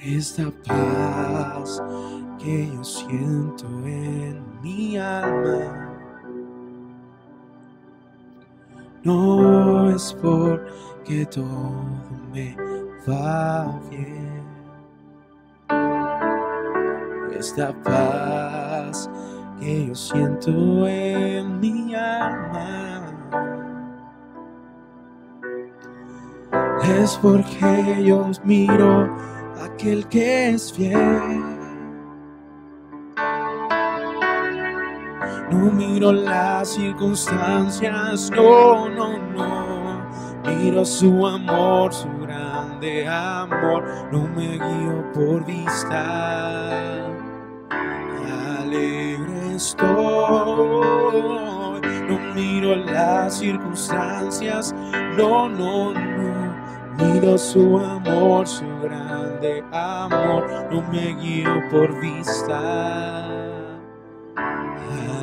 Esta paz que yo siento en mi alma no es porque todo me va bien. Esta paz que yo siento en mi alma es porque yo miro a aquel que es fiel. No miro las circunstancias, no, no, no. Miro su amor, su grande amor. No me guío por vista. Alegre estoy. No miro las circunstancias, no, no, no. Miro su amor, su grande amor. No me guío por vista.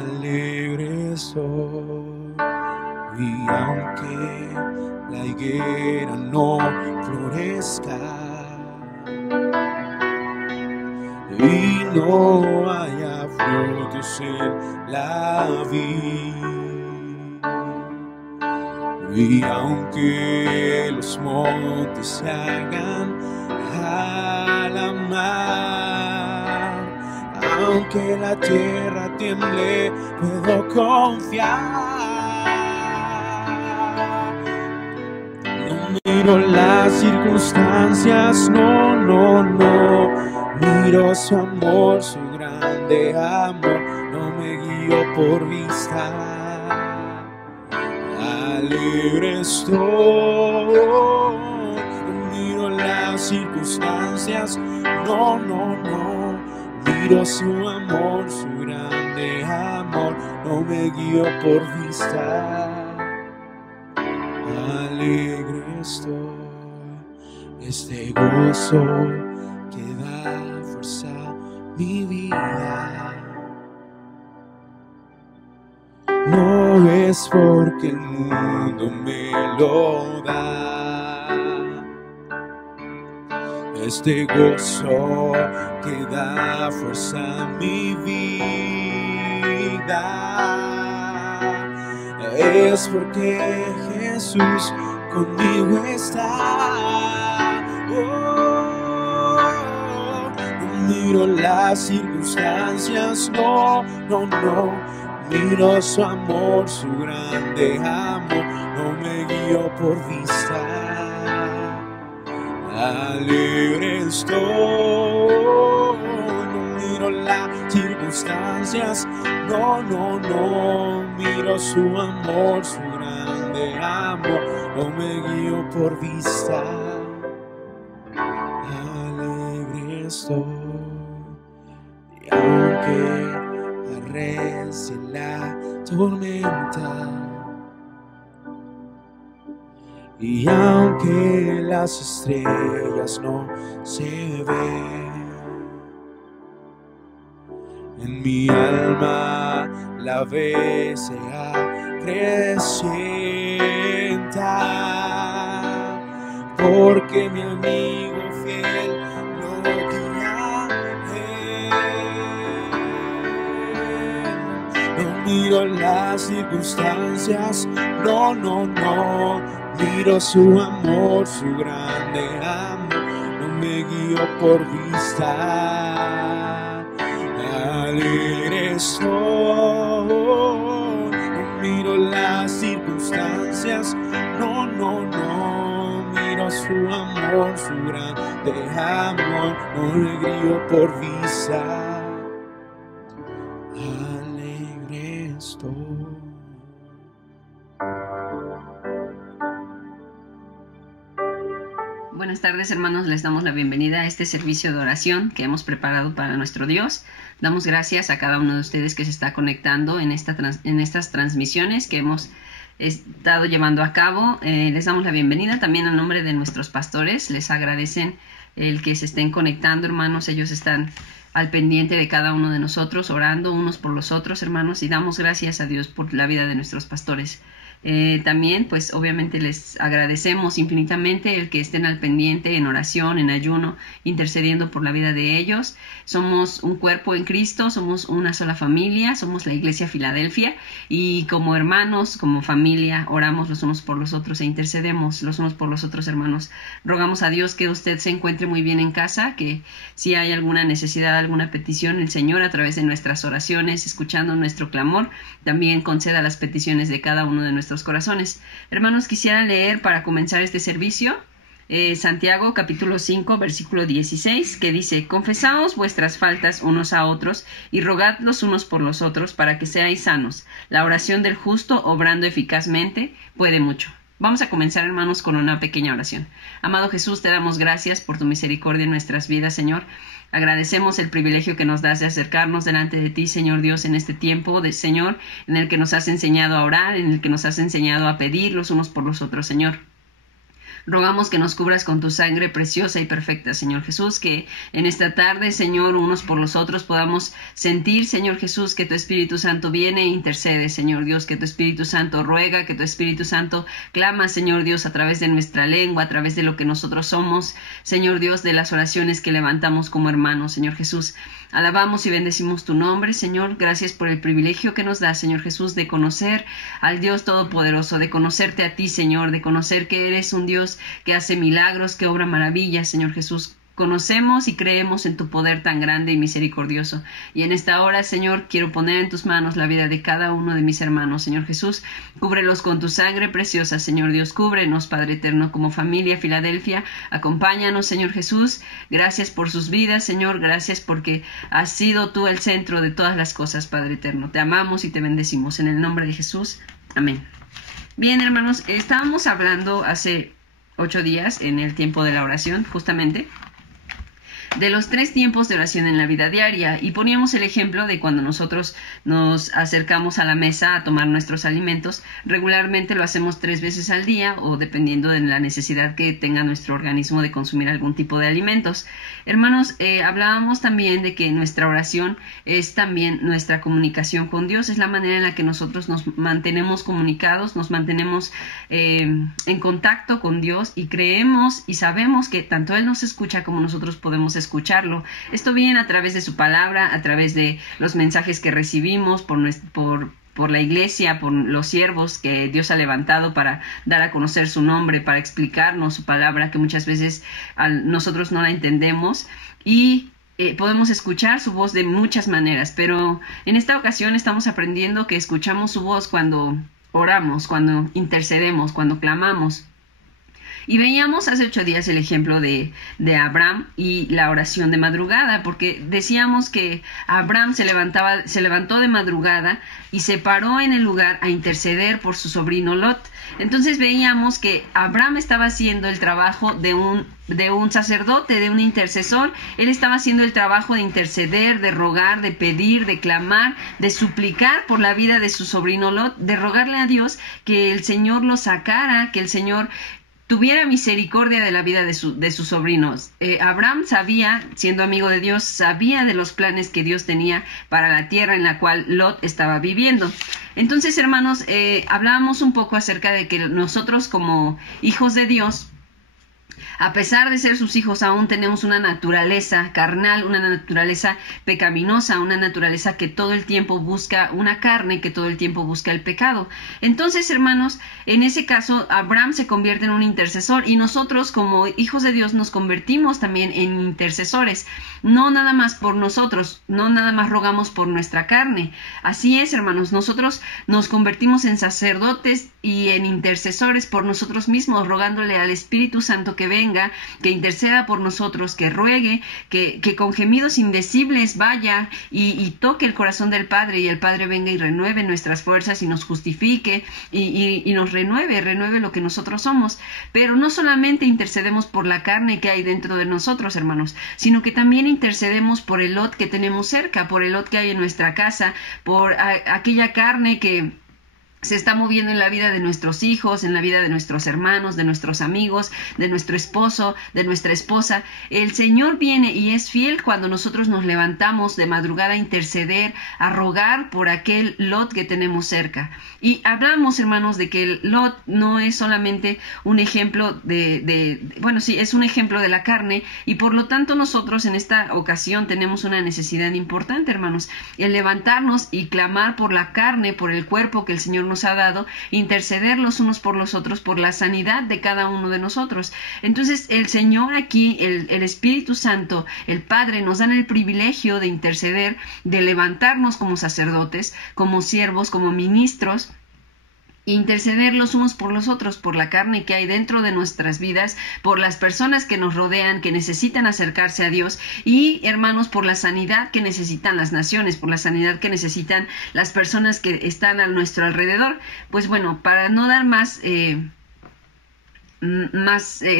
Alegre soy, y aunque la higuera no florezca y no haya frutos en la vid, y aunque los montes se hagan a la mar, aunque la tierra tiemble, puedo confiar. No miro las circunstancias, no, no, no. Miro su amor, su grande amor. No me guío por vista. Alegre estoy. No miro las circunstancias, no, no, no. Miro su amor, su grande amor, no me guío por vista. Alegre estoy, este gozo que da fuerza a mi vida. No es porque el mundo me lo da. Este gozo que da fuerza a mi vida es porque Jesús conmigo está. No miro las circunstancias, no, no, no. Miro su amor, su grande amor. No me guío por vista. Alegre estoy, no miro las circunstancias, no, no, no. Miro su amor, su grande amor, no me guío por vista. Alegre estoy, y aunque arrecie la tormenta, y aunque las estrellas no se ven, en mi alma la ve se acrecienta, porque mi amigo fiel lo guía él. No miro las circunstancias, no, no, no. Miro su amor, su grande amor, no me guío por vista. Alegre estoy, no miro las circunstancias, no, no, no. Miro su amor, su grande amor, no me guío por vista. Alegre estoy. Buenas tardes, hermanos, les damos la bienvenida a este servicio de oración que hemos preparado para nuestro Dios. Damos gracias a cada uno de ustedes que se está conectando en estas transmisiones que hemos estado llevando a cabo. Les damos la bienvenida también a nombre de nuestros pastores. Les agradecen el que se estén conectando, hermanos. Ellos están al pendiente de cada uno de nosotros, orando unos por los otros, hermanos, y damos gracias a Dios por la vida de nuestros pastores. También, pues obviamente les agradecemos infinitamente el que estén al pendiente en oración, en ayuno, intercediendo por la vida de ellos. Somos un cuerpo en Cristo, somos una sola familia, somos la Iglesia Filadelfia, y como hermanos, como familia, oramos los unos por los otros e intercedemos los unos por los otros, hermanos. Rogamos a Dios que usted se encuentre muy bien en casa, que si hay alguna necesidad, alguna petición, el Señor, a través de nuestras oraciones, escuchando nuestro clamor, también conceda las peticiones de cada uno de nuestros corazones. Hermanos, quisiera leer para comenzar este servicio Santiago capítulo 5 versículo 16, que dice: confesaos vuestras faltas unos a otros y rogad los unos por los otros para que seáis sanos. La oración del justo, obrando eficazmente, puede mucho. Vamos a comenzar, hermanos, con una pequeña oración. Amado Jesús, te damos gracias por tu misericordia en nuestras vidas, Señor. Agradecemos el privilegio que nos das de acercarnos delante de ti, Señor Dios, en este tiempo, Señor, en el que nos has enseñado a orar, en el que nos has enseñado a pedir los unos por los otros, Señor. Rogamos que nos cubras con tu sangre preciosa y perfecta, Señor Jesús, que en esta tarde, Señor, unos por los otros podamos sentir, Señor Jesús, que tu Espíritu Santo viene e intercede, Señor Dios, que tu Espíritu Santo ruega, que tu Espíritu Santo clama, Señor Dios, a través de nuestra lengua, a través de lo que nosotros somos, Señor Dios, de las oraciones que levantamos como hermanos, Señor Jesús. Alabamos y bendecimos tu nombre, Señor. Gracias por el privilegio que nos da, Señor Jesús, de conocer al Dios Todopoderoso, de conocerte a ti, Señor, de conocer que eres un Dios que hace milagros, que obra maravillas, Señor Jesús. Conocemos y creemos en tu poder tan grande y misericordioso. Y en esta hora, Señor, quiero poner en tus manos la vida de cada uno de mis hermanos, Señor Jesús. Cúbrelos con tu sangre preciosa, Señor Dios. Cúbrenos, Padre eterno, como familia Filadelfia. Acompáñanos, Señor Jesús. Gracias por sus vidas, Señor. Gracias porque has sido tú el centro de todas las cosas, Padre eterno. Te amamos y te bendecimos. En el nombre de Jesús. Amén. Bien, hermanos, estábamos hablando hace 8 días en el tiempo de la oración, justamente, de los 3 tiempos de oración en la vida diaria, y poníamos el ejemplo de cuando nosotros nos acercamos a la mesa a tomar nuestros alimentos. Regularmente lo hacemos 3 veces al día, o dependiendo de la necesidad que tenga nuestro organismo de consumir algún tipo de alimentos. Hermanos, hablábamos también de que nuestra oración es también nuestra comunicación con Dios, es la manera en la que nosotros nos mantenemos comunicados, nos mantenemos en contacto con Dios, y creemos y sabemos que tanto Él nos escucha como nosotros podemos escucharlo. Esto viene a través de su palabra, a través de los mensajes que recibimos por la iglesia, por los siervos que Dios ha levantado para dar a conocer su nombre, para explicarnos su palabra, que muchas veces nosotros no la entendemos, y podemos escuchar su voz de muchas maneras, pero en esta ocasión estamos aprendiendo que escuchamos su voz cuando oramos, cuando intercedemos, cuando clamamos. Y veíamos hace 8 días el ejemplo de Abraham y la oración de madrugada, porque decíamos que Abraham se levantó de madrugada y se paró en el lugar a interceder por su sobrino Lot. Entonces veíamos que Abraham estaba haciendo el trabajo de un sacerdote, de un intercesor. Él estaba haciendo el trabajo de interceder, de rogar, de pedir, de clamar, de suplicar por la vida de su sobrino Lot, de rogarle a Dios que el Señor lo sacara, que el Señor tuviera misericordia de la vida de sus sobrinos. Abraham sabía, siendo amigo de Dios, sabía de los planes que Dios tenía para la tierra en la cual Lot estaba viviendo. Entonces, hermanos, hablábamos un poco acerca de que nosotros como hijos de Dios, a pesar de ser sus hijos, aún tenemos una naturaleza carnal, una naturaleza pecaminosa, una naturaleza que todo el tiempo busca una carne, que todo el tiempo busca el pecado. Entonces, hermanos, en ese caso, Abraham se convierte en un intercesor, y nosotros como hijos de Dios nos convertimos también en intercesores. No nada más por nosotros, no nada más rogamos por nuestra carne. Así es, hermanos, nosotros nos convertimos en sacerdotes y en intercesores por nosotros mismos, rogándole al Espíritu Santo que venga, que interceda por nosotros, que ruegue, que con gemidos indecibles vaya y toque el corazón del Padre, y el Padre venga y renueve nuestras fuerzas y nos justifique y nos renueve lo que nosotros somos. Pero no solamente intercedemos por la carne que hay dentro de nosotros, hermanos, sino que también intercedemos por el Lot que tenemos cerca, por el Lot que hay en nuestra casa, por aquella carne que se está moviendo en la vida de nuestros hijos, en la vida de nuestros hermanos, de nuestros amigos, de nuestro esposo, de nuestra esposa. El Señor viene y es fiel cuando nosotros nos levantamos de madrugada a interceder, a rogar por aquel Lot que tenemos cerca. Y hablamos, hermanos, de que el Lot no es solamente un ejemplo es un ejemplo de la carne, y por lo tanto nosotros en esta ocasión tenemos una necesidad importante, hermanos, el levantarnos y clamar por la carne, por el cuerpo que el Señor nos ha dado, interceder los unos por los otros por la sanidad de cada uno de nosotros. Entonces el Señor aquí, el Espíritu Santo, el Padre, nos dan el privilegio de interceder, de levantarnos como sacerdotes, como siervos, como ministros, interceder los unos por los otros, por la carne que hay dentro de nuestras vidas, por las personas que nos rodean, que necesitan acercarse a Dios, y, hermanos, por la sanidad que necesitan las naciones, por la sanidad que necesitan las personas que están a nuestro alrededor. Pues bueno, para no dar más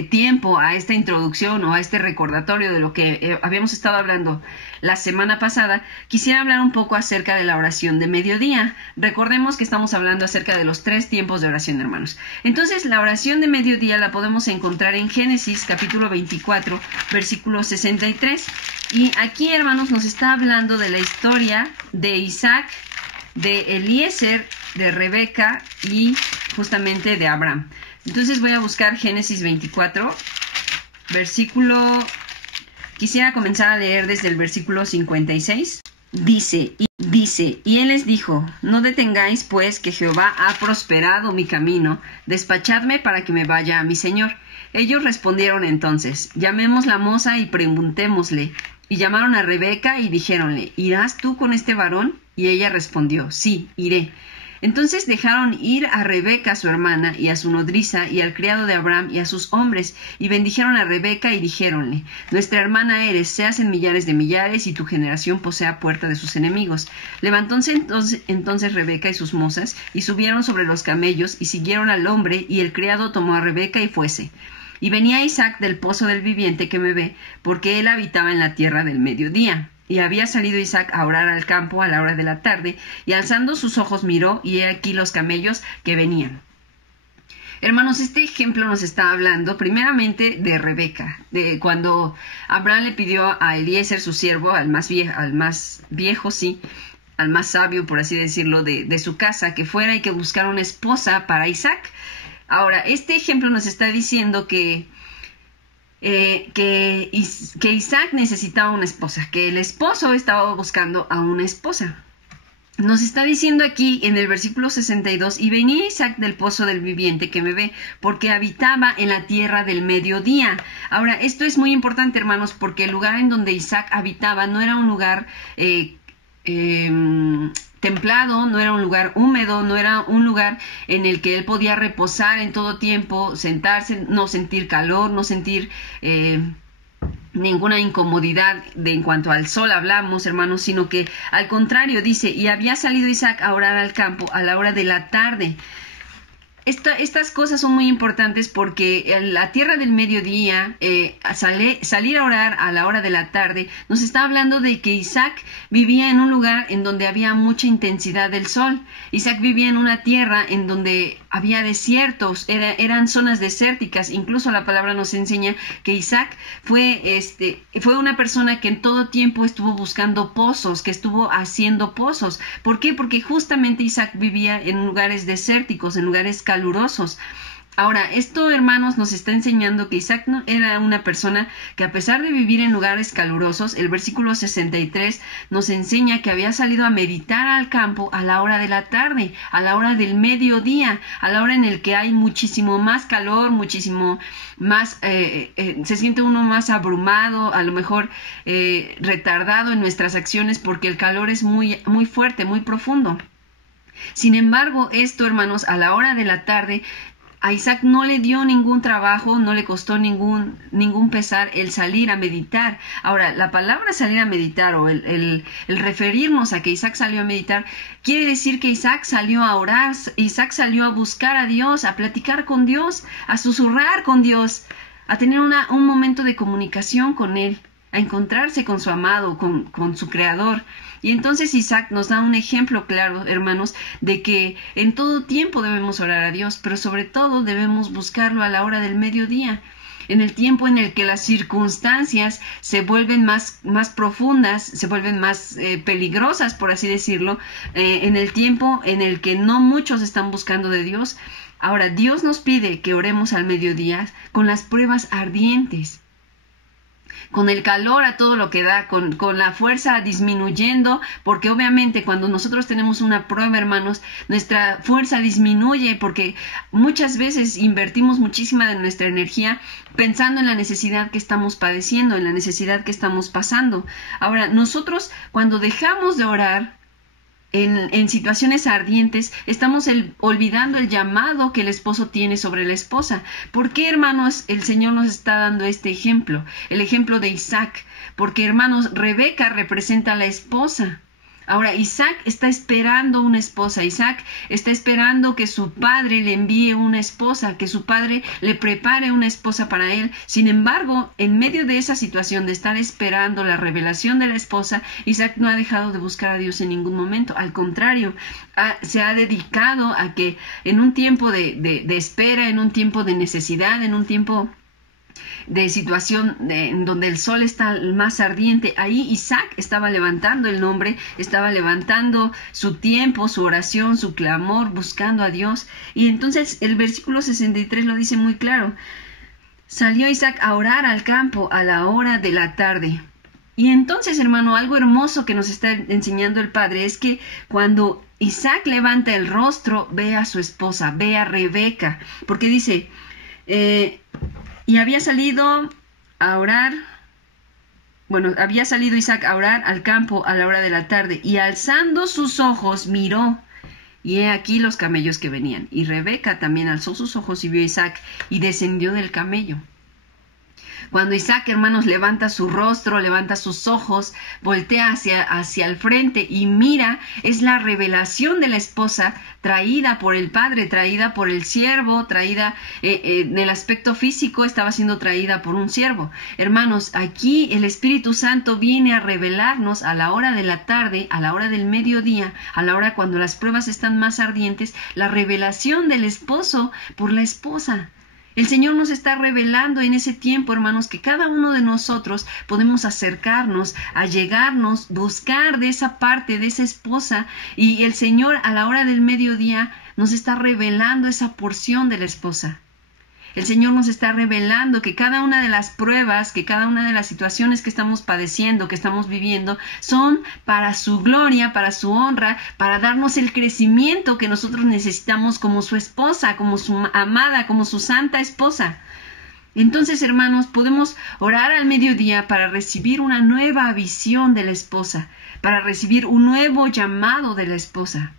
tiempo a esta introducción o a este recordatorio de lo que habíamos estado hablando la semana pasada, quisiera hablar un poco acerca de la oración de mediodía. Recordemos que estamos hablando acerca de los 3 tiempos de oración, hermanos. Entonces, la oración de mediodía la podemos encontrar en Génesis capítulo 24, versículo 63. Y aquí, hermanos, nos está hablando de la historia de Isaac, de Eliezer, de Rebeca y justamente de Abraham. Entonces voy a buscar Génesis 24, quisiera comenzar a leer desde el versículo 56. Dice, y él les dijo: no detengáis pues que Jehová ha prosperado mi camino, despachadme para que me vaya a mi señor. Ellos respondieron entonces: llamemos la moza y preguntémosle. Y llamaron a Rebeca y dijéronle: ¿irás tú con este varón? Y ella respondió: sí, iré. Entonces dejaron ir a Rebeca su hermana y a su nodriza y al criado de Abraham y a sus hombres, y bendijeron a Rebeca y dijéronle: nuestra hermana eres, seas en millares de millares, y tu generación posea puerta de sus enemigos. Levantóse entonces Rebeca y sus mozas, y subieron sobre los camellos, y siguieron al hombre, y el criado tomó a Rebeca y fuese. Y venía Isaac del pozo del viviente que me ve, porque él habitaba en la tierra del mediodía. Y había salido Isaac a orar al campo a la hora de la tarde, y alzando sus ojos miró, y he aquí los camellos que venían. Hermanos, este ejemplo nos está hablando primeramente de Rebeca, de cuando Abraham le pidió a Eliezer, su siervo, al más viejo, al más sabio, por así decirlo, de su casa, que fuera y que buscara una esposa para Isaac. Ahora, este ejemplo nos está diciendo que Isaac necesitaba una esposa, que el esposo estaba buscando a una esposa. Nos está diciendo aquí en el versículo 62: y venía Isaac del pozo del viviente que me ve, porque habitaba en la tierra del mediodía. Ahora, esto es muy importante, hermanos, porque el lugar en donde Isaac habitaba no era un lugar templado, no era un lugar húmedo, no era un lugar en el que él podía reposar en todo tiempo, sentarse, no sentir calor, no sentir ninguna incomodidad en cuanto al sol hablamos, hermanos, sino que al contrario dice: y había salido Isaac a orar al campo a la hora de la tarde. Estas cosas son muy importantes porque la tierra del mediodía, salir a orar a la hora de la tarde, nos está hablando de que Isaac vivía en un lugar en donde había mucha intensidad del sol. Isaac vivía en una tierra en donde había desiertos, eran zonas desérticas. Incluso la palabra nos enseña que Isaac fue una persona que en todo tiempo estuvo buscando pozos, que estuvo haciendo pozos. ¿Por qué? Porque justamente Isaac vivía en lugares desérticos, en lugares calurosos. Ahora, esto, hermanos, nos está enseñando que Isaac no era una persona que, a pesar de vivir en lugares calurosos, el versículo 63 nos enseña que había salido a meditar al campo a la hora de la tarde, a la hora del mediodía, a la hora en el que hay muchísimo más calor, muchísimo más, se siente uno más abrumado, a lo mejor retardado en nuestras acciones, porque el calor es muy, muy fuerte, muy profundo. Sin embargo, esto, hermanos, a la hora de la tarde, a Isaac no le dio ningún trabajo, no le costó ningún pesar el salir a meditar. Ahora, la palabra salir a meditar o el referirnos a que Isaac salió a meditar, quiere decir que Isaac salió a orar, Isaac salió a buscar a Dios, a platicar con Dios, a susurrar con Dios, a tener un momento de comunicación con Él. a encontrarse con su amado, con su creador. Y entonces Isaac nos da un ejemplo claro, hermanos, de que en todo tiempo debemos orar a Dios, pero sobre todo debemos buscarlo a la hora del mediodía, en el tiempo en el que las circunstancias se vuelven más profundas, se vuelven más peligrosas, por así decirlo, en el tiempo en el que no muchos están buscando de Dios. Ahora, Dios nos pide que oremos al mediodía con las pruebas ardientes, con el calor a todo lo que da, con la fuerza disminuyendo, porque obviamente cuando nosotros tenemos una prueba, hermanos, nuestra fuerza disminuye, porque muchas veces invertimos muchísima de nuestra energía pensando en la necesidad que estamos padeciendo, en la necesidad que estamos pasando. Ahora, nosotros cuando dejamos de orar en situaciones ardientes, estamos olvidando el llamado que el esposo tiene sobre la esposa. ¿Por qué, hermanos, el Señor nos está dando este ejemplo? El ejemplo de Isaac. Porque, hermanos, Rebeca representa a la esposa. Ahora, Isaac está esperando una esposa. Isaac está esperando que su padre le envíe una esposa, que su padre le prepare una esposa para él. Sin embargo, en medio de esa situación de estar esperando la revelación de la esposa, Isaac no ha dejado de buscar a Dios en ningún momento. Al contrario, se ha dedicado a que en un tiempo de espera, en un tiempo de necesidad, en un tiempo de situación en donde el sol está más ardiente, ahí Isaac estaba levantando el nombre, estaba levantando su tiempo, su oración, su clamor, buscando a Dios. Y entonces el versículo 63 lo dice muy claro: salió Isaac a orar al campo a la hora de la tarde. Y entonces, hermano, algo hermoso que nos está enseñando el Padre es que cuando Isaac levanta el rostro, ve a su esposa, ve a Rebeca, porque dice, y había salido a orar, había salido Isaac a orar al campo a la hora de la tarde, y alzando sus ojos miró, y he aquí los camellos que venían. Y Rebeca también alzó sus ojos y vio a Isaac, y descendió del camello. Cuando Isaac, hermanos, levanta su rostro, levanta sus ojos, voltea hacia el frente y mira, es la revelación de la esposa traída por el padre, traída por el siervo, traída en el aspecto físico, estaba siendo traída por un siervo. Hermanos, aquí el Espíritu Santo viene a revelarnos a la hora de la tarde, a la hora del mediodía, a la hora cuando las pruebas están más ardientes, la revelación del esposo por la esposa. El Señor nos está revelando en ese tiempo, hermanos, que cada uno de nosotros podemos acercarnos, allegarnos, buscar de esa parte, de esa esposa, y el Señor a la hora del mediodía nos está revelando esa porción de la esposa. El Señor nos está revelando que cada una de las pruebas, que cada una de las situaciones que estamos padeciendo, que estamos viviendo, son para su gloria, para su honra, para darnos el crecimiento que nosotros necesitamos como su esposa, como su amada, como su santa esposa. Entonces, hermanos, podemos orar al mediodía para recibir una nueva visión de la esposa, para recibir un nuevo llamado de la esposa.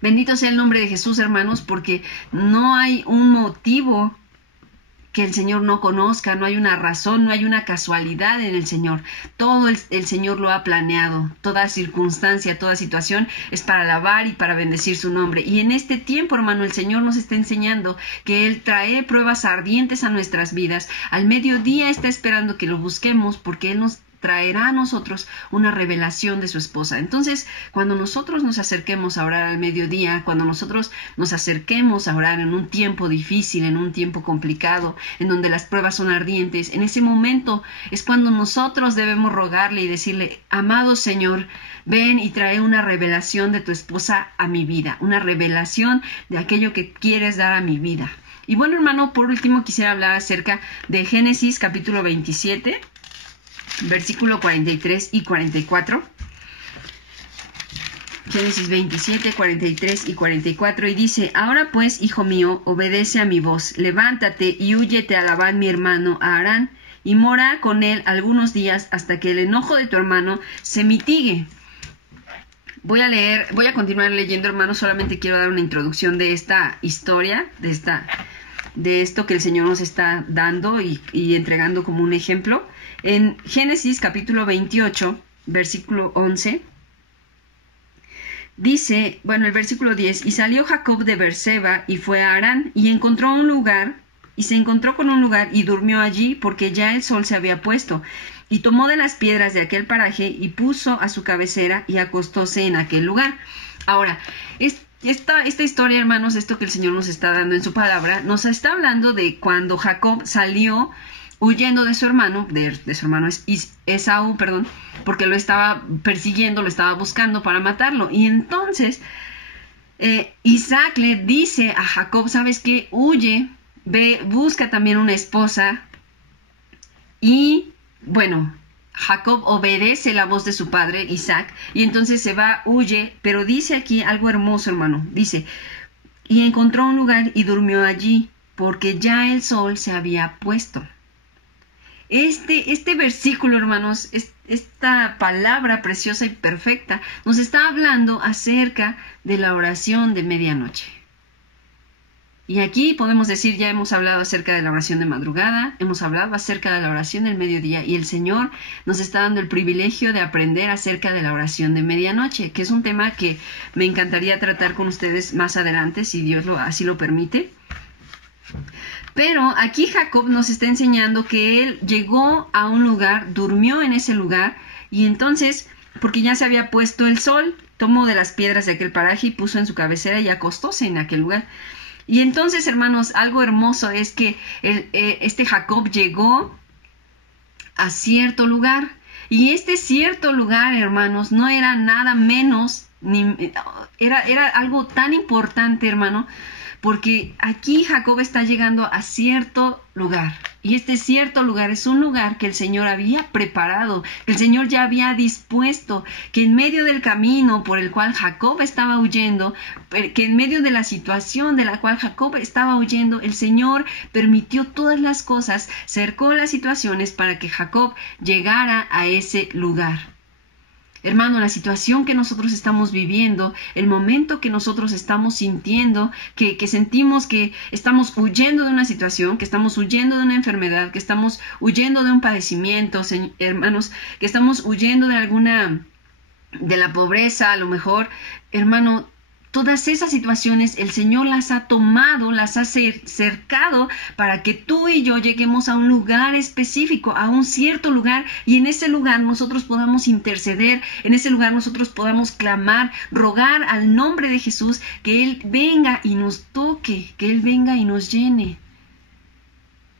Bendito sea el nombre de Jesús, hermanos, porque no hay un motivo que el Señor no conozca, no hay una razón, no hay una casualidad en el Señor. Todo el Señor lo ha planeado. Toda circunstancia, toda situación es para alabar y para bendecir su nombre. Y en este tiempo, hermano, el Señor nos está enseñando que Él trae pruebas ardientes a nuestras vidas. Al mediodía está esperando que lo busquemos porque Él nos traerá a nosotros una revelación de su esposa. Entonces, cuando nosotros nos acerquemos a orar al mediodía, cuando nosotros nos acerquemos a orar en un tiempo difícil, en un tiempo complicado, en donde las pruebas son ardientes, en ese momento es cuando nosotros debemos rogarle y decirle: amado Señor, ven y trae una revelación de tu esposa a mi vida, una revelación de aquello que quieres dar a mi vida. Y bueno, hermano, por último quisiera hablar acerca de Génesis capítulo 27, versículo 43 y 44. Génesis 27, 43 y 44, y dice: ahora pues, hijo mío, obedece a mi voz, levántate y húyete a Labán mi hermano, a Harán, y mora con él algunos días hasta que el enojo de tu hermano se mitigue. Voy a continuar leyendo, hermano, solamente quiero dar una introducción de esta historia, de esto que el Señor nos está dando y entregando como un ejemplo. En Génesis capítulo 28, versículo 11, dice, el versículo 10, y salió Jacob de Beerseba y fue a Harán, y se encontró con un lugar y durmió allí porque ya el sol se había puesto. y tomó de las piedras de aquel paraje y puso a su cabecera y acostóse en aquel lugar. Ahora, esta historia, hermanos, esto que el Señor nos está dando en su palabra, nos está hablando de cuando Jacob salió huyendo de su hermano, de su hermano Esaú, porque lo estaba persiguiendo, lo estaba buscando para matarlo. Y entonces Isaac le dice a Jacob, ¿sabes qué? Huye, ve, busca también una esposa. Y bueno, Jacob obedece la voz de su padre Isaac y entonces se va, huye, pero dice aquí algo hermoso, hermano. Dice, y encontró un lugar y durmió allí, porque ya el sol se había puesto. Este versículo, hermanos, esta palabra preciosa y perfecta, nos está hablando acerca de la oración de medianoche. Y aquí podemos decir, ya hemos hablado acerca de la oración de madrugada, hemos hablado acerca de la oración del mediodía, y el Señor nos está dando el privilegio de aprender acerca de la oración de medianoche, que es un tema que me encantaría tratar con ustedes más adelante, si Dios así lo permite. Pero aquí Jacob nos está enseñando que él llegó a un lugar, durmió en ese lugar, y entonces, porque ya se había puesto el sol, tomó de las piedras de aquel paraje y puso en su cabecera y acostóse en aquel lugar. Y entonces, hermanos, algo hermoso es que este Jacob llegó a cierto lugar. Y este cierto lugar, hermanos, no era nada menos, era algo tan importante, hermano, porque aquí Jacob está llegando a cierto lugar. Y este cierto lugar es un lugar que el Señor había preparado, que el Señor ya había dispuesto, que en medio del camino por el cual Jacob estaba huyendo, que en medio de la situación de la cual Jacob estaba huyendo, el Señor permitió todas las cosas, cercó las situaciones para que Jacob llegara a ese lugar. Hermano, la situación que nosotros estamos viviendo, el momento que nosotros estamos sintiendo, que sentimos que estamos huyendo de una situación, que estamos huyendo de una enfermedad, que estamos huyendo de un padecimiento, hermanos, que estamos huyendo de la pobreza, a lo mejor, hermano, todas esas situaciones el Señor las ha tomado, las ha cercado para que tú y yo lleguemos a un lugar específico, a un cierto lugar, y en ese lugar nosotros podamos interceder, en ese lugar nosotros podamos clamar, rogar al nombre de Jesús, que Él venga y nos toque, que Él venga y nos llene.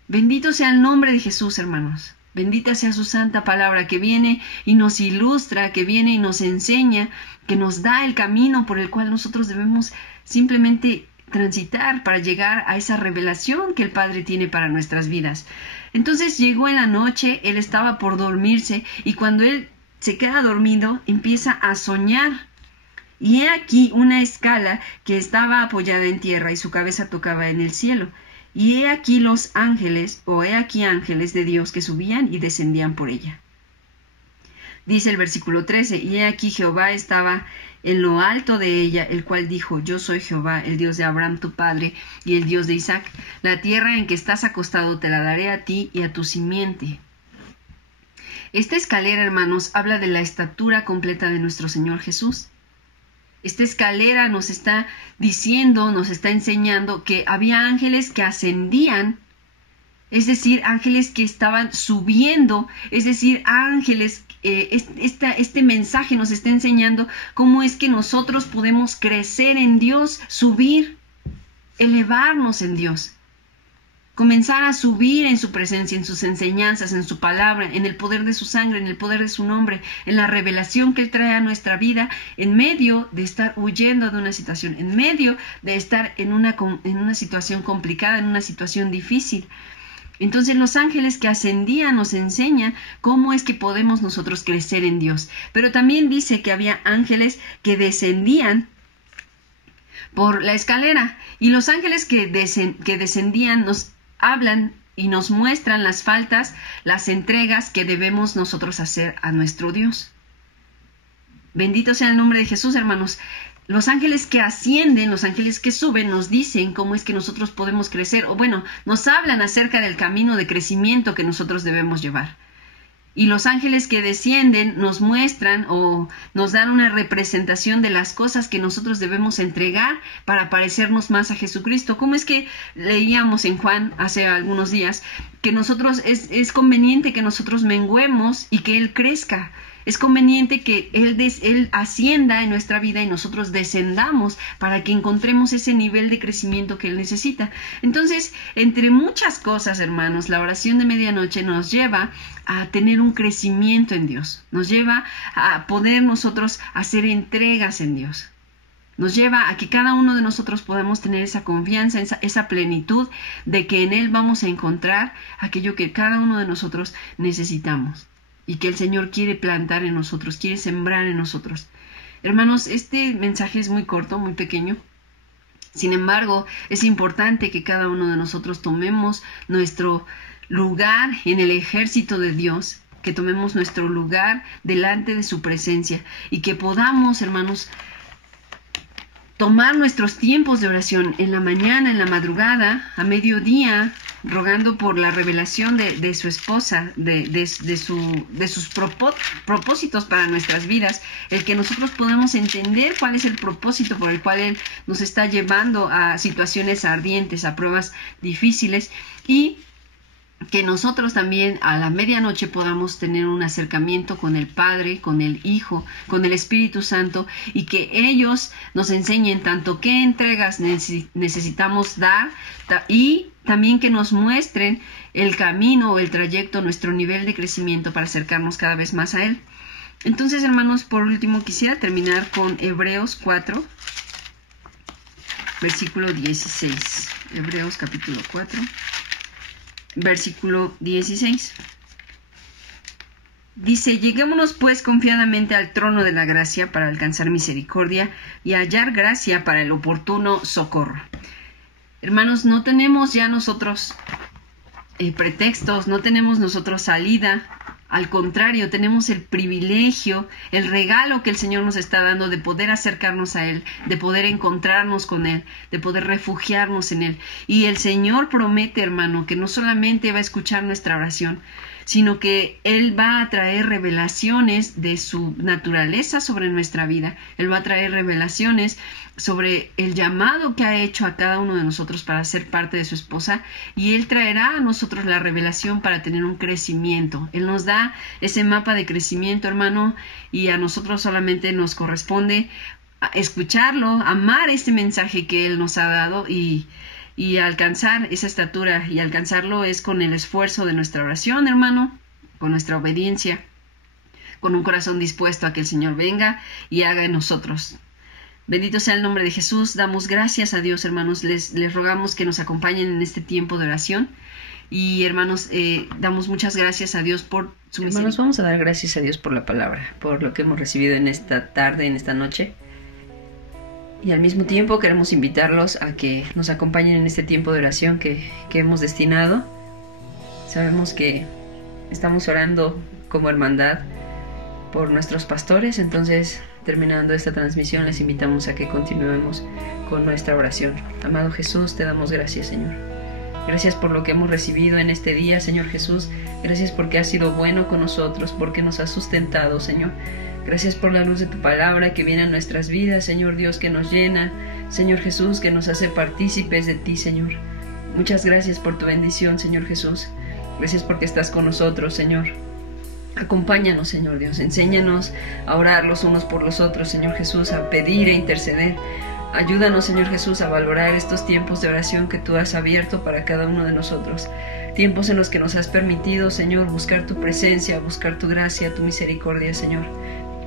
Bendito sea el nombre de Jesús, hermanos. Bendita sea su santa palabra, que viene y nos ilustra, que viene y nos enseña, que nos da el camino por el cual nosotros debemos simplemente transitar para llegar a esa revelación que el Padre tiene para nuestras vidas. Entonces llegó en la noche, él estaba por dormirse, y cuando él se queda dormido, empieza a soñar. Y he aquí una escala que estaba apoyada en tierra y su cabeza tocaba en el cielo. Y he aquí los ángeles, o he aquí ángeles de Dios que subían y descendían por ella. Dice el versículo 13, y he aquí Jehová estaba en lo alto de ella, el cual dijo, yo soy Jehová, el Dios de Abraham tu padre, y el Dios de Isaac. La tierra en que estás acostado te la daré a ti y a tu simiente. Esta escalera, hermanos, habla de la estatura completa de nuestro Señor Jesús. Esta escalera nos está diciendo, nos está enseñando que había ángeles que ascendían, es decir, ángeles que estaban subiendo, es decir, ángeles, este mensaje nos está enseñando cómo es que nosotros podemos crecer en Dios, subir, elevarnos en Dios. Comenzar a subir en su presencia, en sus enseñanzas, en su palabra, en el poder de su sangre, en el poder de su nombre, en la revelación que Él trae a nuestra vida, en medio de estar huyendo de una situación, en medio de estar en una situación complicada, en una situación difícil. Entonces los ángeles que ascendían nos enseñan cómo es que podemos nosotros crecer en Dios. Pero también dice que había ángeles que descendían por la escalera, y los ángeles que descendían nos hablan y nos muestran las faltas, las entregas que debemos nosotros hacer a nuestro Dios. Bendito sea el nombre de Jesús, hermanos. Los ángeles que ascienden, los ángeles que suben, nos dicen cómo es que nosotros podemos crecer, o bueno, nos hablan acerca del camino de crecimiento que nosotros debemos llevar. Y los ángeles que descienden nos muestran o nos dan una representación de las cosas que nosotros debemos entregar para parecernos más a Jesucristo. ¿Cómo es que leíamos en Juan hace algunos días que nosotros es conveniente que nosotros menguemos y que Él crezca. Es conveniente que Él ascienda en nuestra vida y nosotros descendamos para que encontremos ese nivel de crecimiento que Él necesita. Entonces, entre muchas cosas, hermanos, la oración de medianoche nos lleva a tener un crecimiento en Dios. Nos lleva a poder nosotros hacer entregas en Dios. Nos lleva a que cada uno de nosotros podamos tener esa confianza, esa plenitud de que en Él vamos a encontrar aquello que cada uno de nosotros necesitamos y que el Señor quiere plantar en nosotros, quiere sembrar en nosotros. Hermanos, este mensaje es muy corto, muy pequeño. Sin embargo, es importante que cada uno de nosotros tomemos nuestro lugar en el ejército de Dios, que tomemos nuestro lugar delante de su presencia y que podamos, hermanos, tomar nuestros tiempos de oración en la mañana, en la madrugada, a mediodía, rogando por la revelación de su esposa, de sus propósitos para nuestras vidas, el que nosotros podamos entender cuál es el propósito por el cual Él nos está llevando a situaciones ardientes, a pruebas difíciles, y que nosotros también a la medianoche podamos tener un acercamiento con el Padre, con el Hijo, con el Espíritu Santo, y que ellos nos enseñen tanto qué entregas necesitamos dar y también que nos muestren el camino o el trayecto, nuestro nivel de crecimiento para acercarnos cada vez más a Él. Entonces, hermanos, por último quisiera terminar con Hebreos 4, versículo 16. Hebreos capítulo 4. Versículo 16. Dice: lleguémonos pues confiadamente al trono de la gracia para alcanzar misericordia y hallar gracia para el oportuno socorro. Hermanos, no tenemos ya nosotros pretextos, no tenemos nosotros salida. Al contrario, tenemos el privilegio, el regalo que el Señor nos está dando de poder acercarnos a Él, de poder encontrarnos con Él, de poder refugiarnos en Él. Y el Señor promete, hermano, que no solamente va a escuchar nuestra oración, sino que Él va a traer revelaciones de su naturaleza sobre nuestra vida. Él va a traer revelaciones sobre el llamado que ha hecho a cada uno de nosotros para ser parte de su esposa, y Él traerá a nosotros la revelación para tener un crecimiento. Él nos da ese mapa de crecimiento, hermano, y a nosotros solamente nos corresponde escucharlo, amar este mensaje que Él nos ha dado y alcanzar esa estatura. Y alcanzarlo es con el esfuerzo de nuestra oración, hermano, con nuestra obediencia, con un corazón dispuesto a que el Señor venga y haga en nosotros. Bendito sea el nombre de Jesús. Damos gracias a Dios, hermanos. Les rogamos que nos acompañen en este tiempo de oración. Y hermanos, damos muchas gracias a Dios por su misericordia. Hermanos, vamos a dar gracias a Dios por la palabra, por lo que hemos recibido en esta tarde, en esta noche. Y al mismo tiempo queremos invitarlos a que nos acompañen en este tiempo de oración que hemos destinado. Sabemos que estamos orando como hermandad por nuestros pastores, entonces terminando esta transmisión les invitamos a que continuemos con nuestra oración. Amado Jesús, te damos gracias, Señor. Gracias por lo que hemos recibido en este día, Señor Jesús. Gracias porque has sido bueno con nosotros, porque nos has sustentado, Señor. Gracias por la luz de tu palabra que viene a nuestras vidas, Señor Dios, que nos llena, Señor Jesús, que nos hace partícipes de ti, Señor. Muchas gracias por tu bendición, Señor Jesús. Gracias porque estás con nosotros, Señor. Acompáñanos, Señor Dios. Enséñanos a orar los unos por los otros, Señor Jesús, a pedir e interceder. Ayúdanos, Señor Jesús, a valorar estos tiempos de oración que tú has abierto para cada uno de nosotros. Tiempos en los que nos has permitido, Señor, buscar tu presencia, buscar tu gracia, tu misericordia, Señor.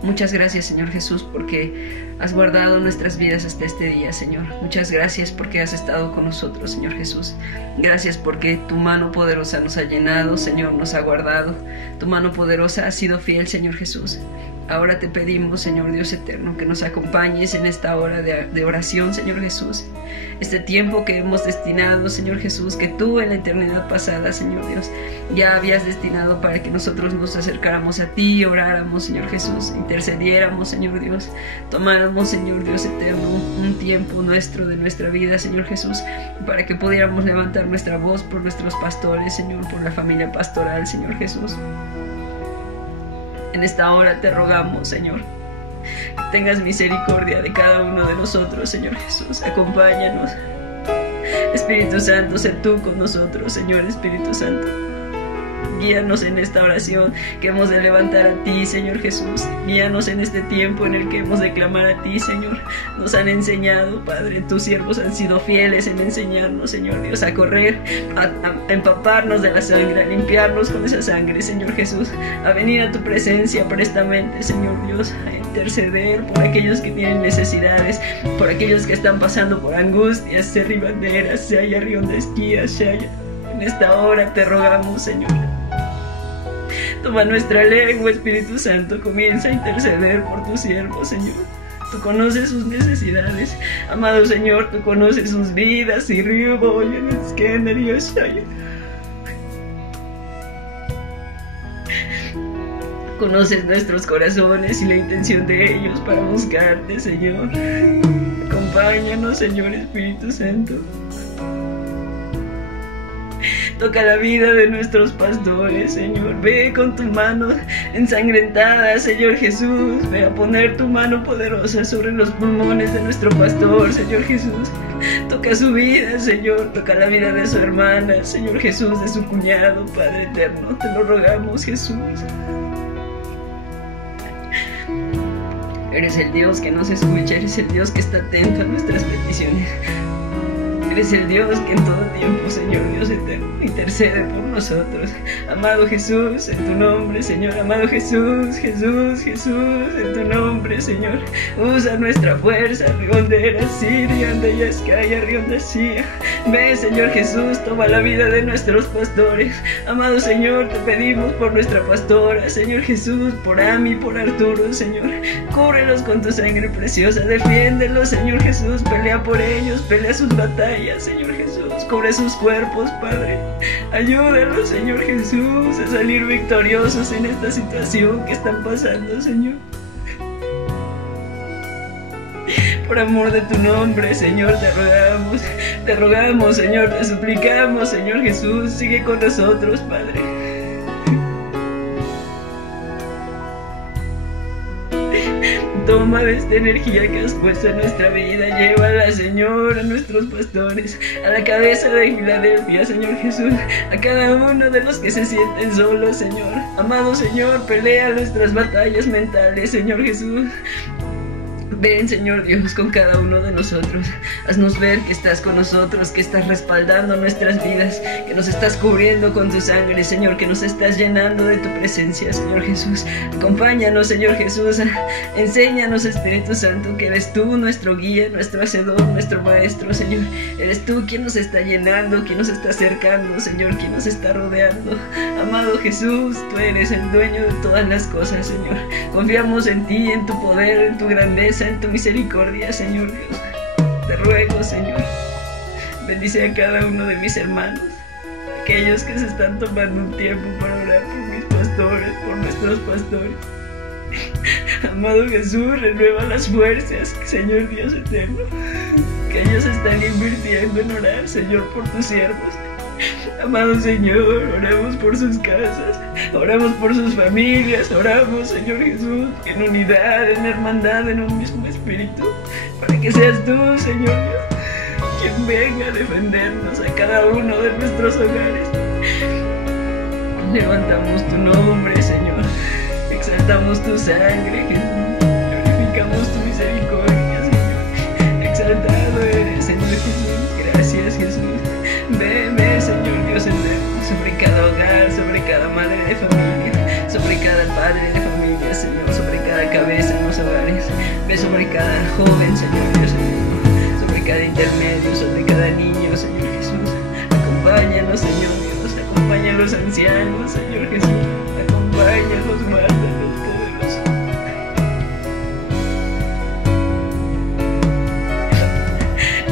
Muchas gracias, Señor Jesús, porque has guardado nuestras vidas hasta este día, Señor. Muchas gracias porque has estado con nosotros, Señor Jesús. Gracias porque tu mano poderosa nos ha llenado, Señor, nos ha guardado. Tu mano poderosa ha sido fiel, Señor Jesús. Ahora te pedimos, Señor Dios eterno, que nos acompañes en esta hora de oración, Señor Jesús. Este tiempo que hemos destinado, Señor Jesús, que tú en la eternidad pasada, Señor Dios, ya habías destinado para que nosotros nos acercáramos a ti, oráramos, Señor Jesús, intercediéramos, Señor Dios, tomáramos, Señor Dios eterno, un tiempo nuestro de nuestra vida, Señor Jesús, para que pudiéramos levantar nuestra voz por nuestros pastores, Señor, por la familia pastoral, Señor Jesús. En esta hora te rogamos, Señor, que tengas misericordia de cada uno de nosotros, Señor Jesús. Acompáñanos. Espíritu Santo, sé tú con nosotros, Señor Espíritu Santo. Guíanos en esta oración que hemos de levantar a ti, Señor Jesús. Guíanos en este tiempo en el que hemos de clamar a ti, Señor. Nos han enseñado, Padre, tus siervos han sido fieles en enseñarnos, Señor Dios, a correr, a empaparnos de la sangre, a limpiarnos con esa sangre, Señor Jesús, a venir a tu presencia prestamente, Señor Dios, a interceder por aquellos que tienen necesidades, por aquellos que están pasando por angustias, sea ribanderas, sea yarriondesquías, sea en esta hora te rogamos, Señor. Toma nuestra lengua, Espíritu Santo, comienza a interceder por tus siervos, Señor. Tú conoces sus necesidades, amado Señor, tú conoces sus vidas, y río voy en el esquender y Oshaya. Conoces nuestros corazones y la intención de ellos para buscarte, Señor. Acompáñanos, Señor Espíritu Santo. Toca la vida de nuestros pastores, Señor. Ve con tu mano ensangrentada, Señor Jesús. Ve a poner tu mano poderosa sobre los pulmones de nuestro pastor, Señor Jesús. Toca su vida, Señor. Toca la vida de su hermana, Señor Jesús, de su cuñado, Padre eterno. Te lo rogamos, Jesús. Eres el Dios que nos escucha. Eres el Dios que está atento a nuestras peticiones. Eres el Dios que en todo tiempo, Señor Dios eterno, intercede por nosotros. Amado Jesús, en tu nombre, Señor. Amado Jesús, Jesús, Jesús, en tu nombre, Señor. Usa nuestra fuerza, riondera, siria, andayascaya, riondasía. Ve, Señor Jesús, toma la vida de nuestros pastores. Amado Señor, te pedimos por nuestra pastora, Señor Jesús, por Ami, por Arturo, Señor. Cúbrelos con tu sangre preciosa, defiéndelos, Señor Jesús, pelea por ellos, pelea sus batallas, Señor Jesús, cubre sus cuerpos, Padre. Ayúdalos, Señor Jesús, a salir victoriosos en esta situación que están pasando, Señor. Por amor de tu nombre, Señor, te rogamos, Señor, te suplicamos, Señor Jesús, sigue con nosotros, Padre. Toma de esta energía que has puesto en nuestra vida, llévala, Señor, a nuestros pastores, a la cabeza de Filadelfia, Señor Jesús, a cada uno de los que se sienten solos, Señor. Amado Señor, pelea nuestras batallas mentales, Señor Jesús. Ven, Señor Dios, con cada uno de nosotros. Haznos ver que estás con nosotros, que estás respaldando nuestras vidas, que nos estás cubriendo con tu sangre, Señor, que nos estás llenando de tu presencia, Señor Jesús. Acompáñanos, Señor Jesús. Enséñanos, Espíritu Santo, que eres tú nuestro guía, nuestro hacedor, nuestro maestro, Señor. Eres tú quien nos está llenando, quien nos está acercando, Señor, quien nos está rodeando. Amado Jesús, tú eres el dueño de todas las cosas, Señor. Confiamos en ti, en tu poder, en tu grandeza, en tu misericordia, Señor Dios. Te ruego, Señor, bendice a cada uno de mis hermanos, aquellos que se están tomando un tiempo para orar por mis pastores, por nuestros pastores. Amado Jesús, renueva las fuerzas, Señor Dios eterno, que ellos están invirtiendo en orar, Señor, por tus siervos. Amado Señor, oramos por sus casas, oramos por sus familias, oramos, Señor Jesús, en unidad, en hermandad, en un mismo espíritu, para que seas tú, Señor Dios, quien venga a defendernos a cada uno de nuestros hogares. Levantamos tu nombre, Señor, exaltamos tu sangre, Jesús, glorificamos tu misericordia, Señor, exaltado eres, Señor Jesús, gracias, Jesús. Ve, Señor Dios eterno, sobre cada hogar, sobre cada madre de familia, sobre cada padre de familia, Señor, sobre cada cabeza en los hogares. Ve sobre cada joven, Señor Dios eterno, sobre cada intermedio, sobre cada niño, Señor Jesús. Acompáñanos, Señor Dios, acompaña a los ancianos, Señor Jesús, acompáñanos, guárdanos, poderoso.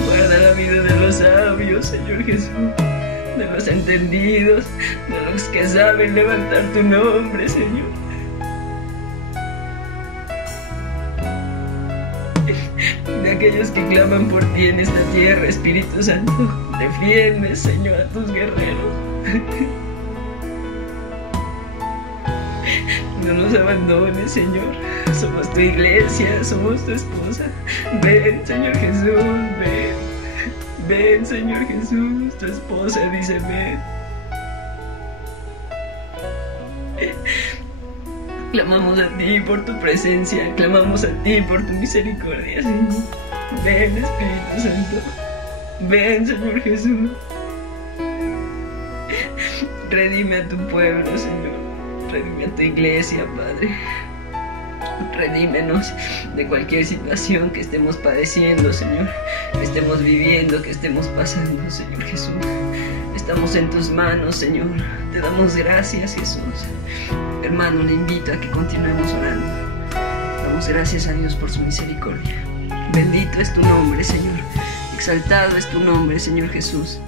Guarda la vida de los sabios, Señor Jesús, de los entendidos, de los que saben levantar tu nombre, Señor. De aquellos que claman por ti en esta tierra, Espíritu Santo, defiende, Señor, a tus guerreros. No nos abandones, Señor. Somos tu iglesia, somos tu esposa. Ven, Señor Jesús, ven. Ven, Señor Jesús, tu esposa dice ven. Clamamos a ti por tu presencia, clamamos a ti por tu misericordia, Señor. Ven, Espíritu Santo. Ven, Señor Jesús. Redime a tu pueblo, Señor. Redime a tu iglesia, Padre. Redímenos de cualquier situación que estemos padeciendo, Señor, que estemos viviendo, que estemos pasando, Señor Jesús. Estamos en tus manos, Señor. Te damos gracias, Jesús. Hermano, le invito a que continuemos orando. Damos gracias a Dios por su misericordia. Bendito es tu nombre, Señor. Exaltado es tu nombre, Señor Jesús.